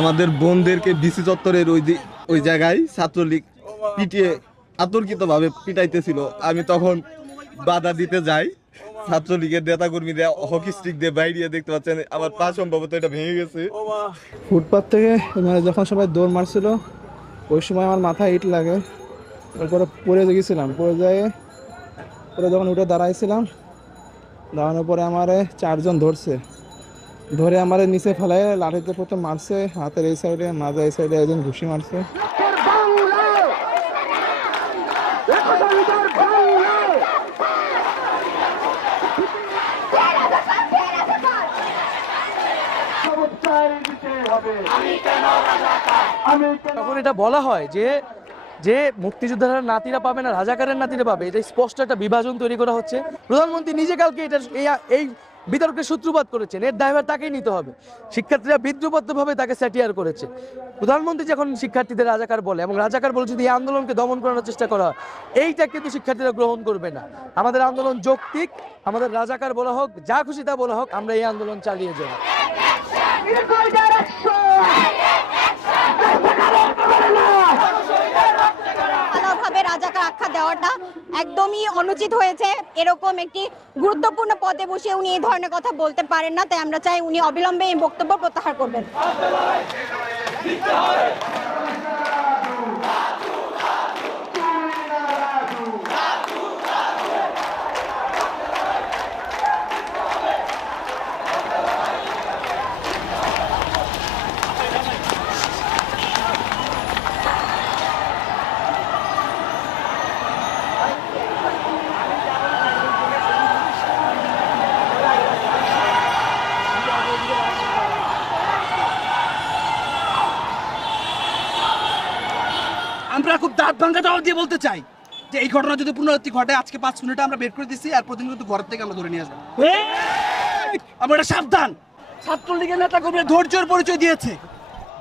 আমাদের বোনদেরকে ডিসি চত্বরের ওই জায়গায় ছাত্রলীগ পিটিয়ে আতর্কিতভাবে পিটাইতেছিল। আমি তখন বাধা দিতে যাই, ছাত্রলীগের নেতাকর্মীরা হকি স্টিক দিয়ে বাইরে, দেখতে পাচ্ছেন আমার পা সম্ভবত এটা ভেঙে গেছে। ফুটপাথ থেকে মানে যখন সবাই দৌড় মারছিল ওই সময় আমার মাথায় ইট লাগে, তারপরে পড়ে গেছিলাম। পড়ে যায় পরে যখন উঠে দাঁড়াইছিলাম, দাঁড়ানোর পরে আমারে 4 জন ধরছে, ধরে আমারে নিচে ফেলায় লাঠিতে প্রথম মারছে, হাতের এই সাইডে, মাজা এই সাইডে একজন ঘুষি মারছে। তখন এটা বলা হয় যে যে মুক্তিযোদ্ধারা নাতিরা পাবে না রাজাকারের নাতিরা পাবে, এটা স্পষ্ট একটা বিভাজন তৈরি করা হচ্ছে। প্রধানমন্ত্রী নিজে কালকে এটা এই বিতর্কের সূত্রপাত করেছেন, এর দায়ভার তাকেই নিতে হবে। শিক্ষার্থীরা বিদ্রুপত্রভাবে তাকে স্যাটিয়ার করেছে। প্রধানমন্ত্রী যখন শিক্ষার্থীদের রাজাকার বলে এবং রাজাকার বলে যদি এই আন্দোলনকে দমন করানোর চেষ্টা করা হয়, এইটা কিন্তু শিক্ষার্থীরা গ্রহণ করবে না। আমাদের আন্দোলন যৌক্তিক, আমাদের রাজাকার বলা হোক, যা খুশি তা বলা হোক, আমরা এই আন্দোলন চালিয়ে যাব। রাজাকার আখ্যা দেওয়াটা একদমই অনুচিত হয়েছে। এরকম একটি গুরুত্বপূর্ণ পদে বসে উনি এই ধরনের কথা বলতে পারেন না, তাই আমরা চাই উনি অবিলম্বে এই বক্তব্য প্রত্যাহার করবেন। আমরা খুব দাঁত ভাঙ্গা জবাব দিয়ে বলতে চাই যে এই ঘটনা যদি পুনরাবৃত্তি ঘটে, আজকে 5 মিনিটে আমরা বের করে দিচ্ছি, আর প্রতিদিন কিন্তু ঘর থেকে আমরা ধরে নিয়ে আসবো। আমরা এটা সাবধান। ছাত্রলীগের নেতা কর্মী ধৈর্যের পরিচয় দিয়েছে।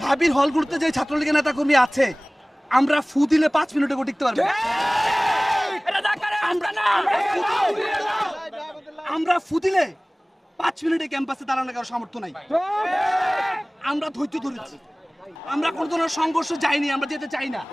ভাবির হলগুলোতে যে ছাত্রলীগের নেতা কর্মী আছে, আমরা ফু দিলে 5 মিনিটে টিকতে পারবো। আমরা ফু দিলে 5 মিনিটে ক্যাম্পাসে দাঁড়ানোর কারো সামর্থ্য নাই। আমরা ধৈর্য ধরেছি, আমরা কোনো ধরনের সংঘর্ষ যাইনি, আমরা যেতে চাই না।